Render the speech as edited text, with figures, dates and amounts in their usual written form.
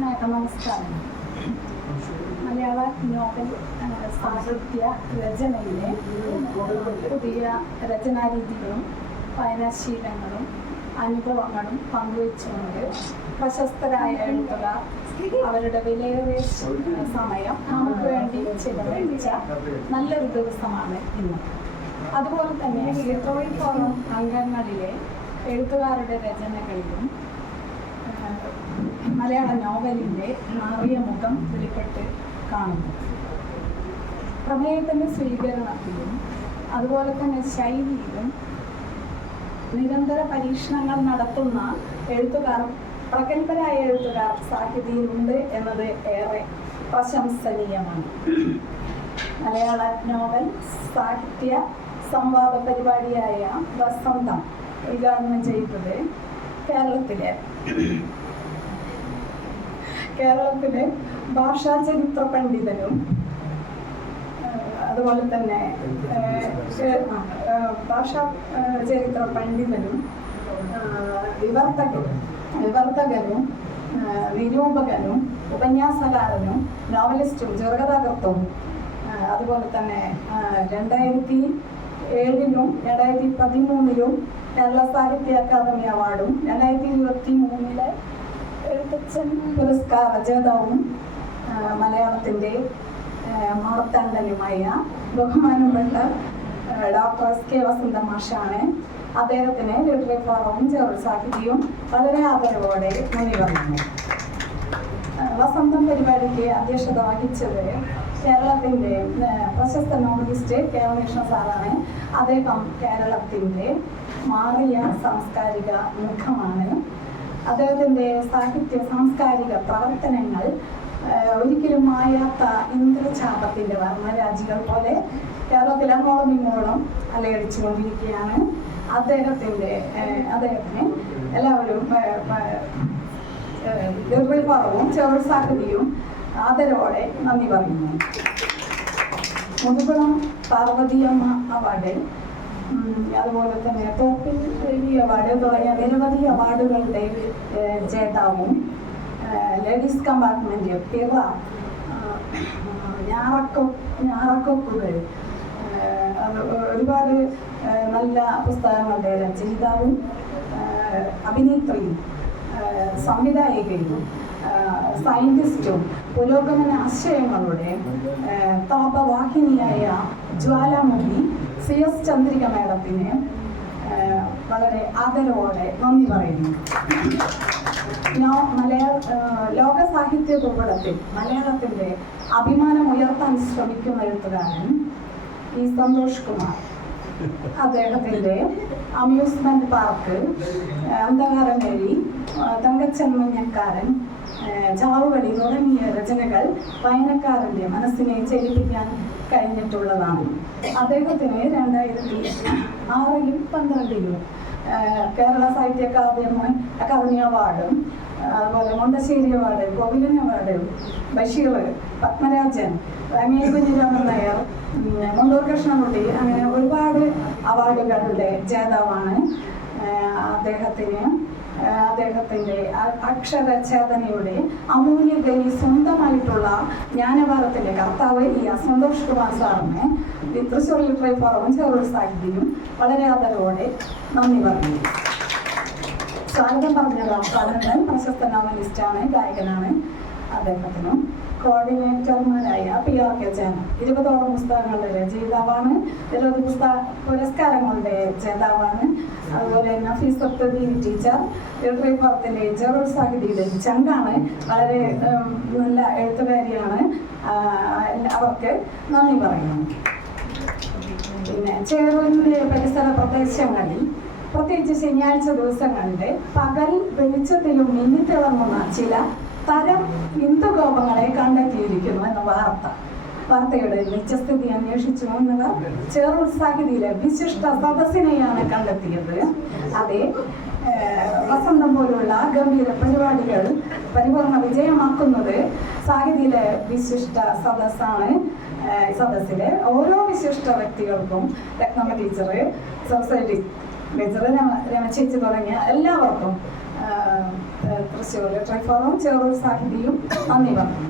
നമസ്കാരം. മലയാള നോവൽ സാഹിത്യ രചനയിലെ പുതിയ രചനാരീതികളും വായനാശീലങ്ങളും അനുഭവങ്ങളും പങ്കുവച്ചുകൊണ്ട് പ്രശസ്തരായ എഴുത്തുകാർ അവരുടെ വിലയേറിയ സമയം നമുക്ക് വേണ്ടി ചിലവഴിച്ച നല്ലൊരു ദിവസമാണ് ഇന്ന്. അതുപോലെ തന്നെ ലിറ്റററി ഫോറം അംഗങ്ങളിലെ എഴുത്തുകാരുടെ രചനകളിലും മലയാള നോവലിൻ്റെ മാറിയ മുഖം വെളിപ്പെട്ട് കാണുന്നു. പ്രമേയത്തിൻ്റെ സ്വീകരണത്തിലും അതുപോലെ തന്നെ ശൈലിയിലും നിരന്തര പരീക്ഷണങ്ങൾ നടത്തുന്ന എഴുത്തുകാർ, പ്രഗത്ഭരായ എഴുത്തുകാർ സാഹിത്യത്തിലുണ്ട് എന്നത് ഏറെ പ്രശംസനീയമാണ്. മലയാള നോവൽ സാഹിത്യ സംവാദ പരിപാടിയായ വസന്തം ഉദ്ഘാടനം ചെയ്തത് കേരളത്തിലെ ഭാഷാചരിത്ര പണ്ഡിതനും അതുപോലെ തന്നെ ഭാഷാ ചരിത്ര പണ്ഡിതനും വിവർത്തകനും നിരൂപകനും ഉപന്യാസകാരനും നോവലിസ്റ്റും ചെറുകഥാകൃത്തും അതുപോലെ തന്നെ 2007 2013 കേരള സാഹിത്യ അക്കാദമി അവാർഡും 2023 എഴുത്തച്ഛൻ പുരസ്കാര ജേതാവും മലയാളത്തിൻ്റെ മാർത്താണ്ഡനുമായ ബഹുമാനപ്പെട്ട ഡോക്ടർ SK വസന്ത മാഷാണ്. അദ്ദേഹത്തിന് ലിറ്റററി ഫോറവും ചെറു സാഹിത്യവും വളരെ ആദരവോടെ നന്ദി പറഞ്ഞു. വസന്തം പരിപാടിക്ക് അധ്യക്ഷത വഹിച്ചത് കേരളത്തിൻ്റെ പ്രശസ്ത നോവലിസ്റ്റ് കേരളകൃഷ്ണ സാറാണ്. അദ്ദേഹം കേരളത്തിൻ്റെ മാറിയ സാംസ്കാരിക മുഖമാണ്. അദ്ദേഹത്തിൻ്റെ സാഹിത്യ സാംസ്കാരിക പ്രവർത്തനങ്ങൾ ഒരിക്കലും മായാത്ത ഇന്ദ്രചാപത്തിൻ്റെ വർണ്ണരാജികൾ പോലെ കേരളത്തിൽ അങ്ങോളം ഇങ്ങോളം അലയടിച്ചുകൊണ്ടിരിക്കുകയാണ്. അദ്ദേഹത്തിന് എല്ലാവരും ലിറ്റററി ഫോറവും ചെറു സാഹിത്യവും ആദരവോടെ നന്ദി പറയുന്നു. മുതുകുളം പാർവതിയമ്മ അവാർഡ്, അതുപോലെ തന്നെ തോപ്പിൽ ദേവി അവാർഡ് തുടങ്ങിയ നിരവധി അവാർഡുകളുടെ ജേതാവും ലേഡീസ് കമ്പാർട്ട്മെന്റ് പിറ, ഞാറക്കൊക്കുകൾ, ഒരുപാട് നല്ല പുസ്തകങ്ങളുടെ രചയിതാവും അഭിനേത്രിയും സംവിധായകയും സയന്റിസ്റ്റും പുരോഗമന ആശയങ്ങളുടെ താപവാഹിനിയായ ജ്വാലാമുഖി CS ചന്ദ്രിക മേഡത്തിന് വളരെ ആദരവോടെ നന്ദി പറയുന്നു. ലോക സാഹിത്യ ഭൂപടത്തിൽ മലയാളത്തിൻ്റെ അഭിമാനം ഉയർത്താൻ ശ്രമിക്കുന്ന എഴുത്തുകാരൻ ഈ സന്തോഷ് കുമാർ. അദ്ദേഹത്തിൻ്റെ അമ്യൂസ്മെന്റ് പാർക്ക്, അന്ധകാരമേരി, തങ്കച്ചൻ മഞ്ഞക്കാരൻ, ചാവുകളി തുടങ്ങിയ രചനകൾ വായനക്കാരൻ്റെ മനസ്സിനെ ചലിപ്പിക്കാൻ കഴിഞ്ഞിട്ടുള്ളതാണ്. അദ്ദേഹത്തിന് 2006 2012 കേരള സാഹിത്യ അക്കാദമി അവാർഡും അതുപോലെ മുണ്ടശ്ശേരി അവാർഡ്, കോവിലൻ അവാർഡ്, ബഷീർ, പത്മരാജൻ, രമേശ് കുഞ്ഞിരാമൻ നായർ, മുണ്ടൂർ കൃഷ്ണൻകുട്ടി, അങ്ങനെ ഒരുപാട് അവാർഡുകളുടെ ജേതാവാണ്. അദ്ദേഹത്തിൻ്റെ അക്ഷരചേതനയുടെ അമൂല്യതയെ സ്വന്തമായിട്ടുള്ള ജ്ഞാനഭാരത്തിൻ്റെ കർത്താവ് ഈ സന്തോഷ് കുമാർ സാറിനെ തൃശ്ശൂർ ലിറ്റററി ഫോറവും ചെറു സാഹിത്യവും വളരെ ആദരവോടെ നന്ദി പറഞ്ഞു. സ്വാഗതം പറഞ്ഞതാം പഠനൻ പ്രശസ്ത നോവലിസ്റ്റാണ്, ഗായകനാണ്. അദ്ദേഹത്തിനും കോർഡിനേറ്റർമാരായ PRK ചേന 20ഓളം പുസ്തകങ്ങളുടെ രചയിതാവാണ്, നിരവധി പുരസ്കാരങ്ങളുടെ ജേതാവാണ്. അതുപോലെ നഫീസത്ത് ദീനി ടീച്ചർ ലിറ്റററി ഫോറത്തിൻ്റെ ചെറു സാഹിത്യയുടെ ചങ്കാണ്, വളരെ നല്ല എഴുത്തുകാരിയാണ്. അവർക്ക് നന്ദി പറയുന്നു. പിന്നെ ചേറൂരിൻ്റെ പരിസര പ്രദേശങ്ങളിൽ പ്രത്യേകിച്ച് ശനിയാഴ്ച ദിവസങ്ങളിലെ പകൽ വെളിച്ചത്തിലും മിന്നിത്തിളങ്ങുന്ന ചില തരം ഹിന്ദുകോപങ്ങളെ കണ്ടെത്തിയിരിക്കുന്നു എന്ന വാർത്തയുടെ നിജസ്ഥിതി അന്വേഷിച്ചു വന്നവർ ചെറു സാഹിത്യയിലെ വിശിഷ്ട സദസ്സിനെയാണ് കണ്ടെത്തിയത്. അതെ, വസന്തം പോലുള്ള ഗംഭീര പരിപാടികൾ പരിപൂർണ വിജയമാക്കുന്നത് സാഹിത്യയിലെ വിശിഷ്ട സദസ്സാണ്. സദസ്സിലെ ഓരോ വിശിഷ്ട വ്യക്തികൾക്കും രത്നമ്മ ടീച്ചർ, സൊസൈറ്റി ടീച്ചർ, രമചേച്ചി തുടങ്ങിയ എല്ലാവർക്കും തൃശ്ശൂർ ലിറ്റററി ഫോറവും ചെറൂർ സാഹിതിയും നന്ദി പറഞ്ഞു.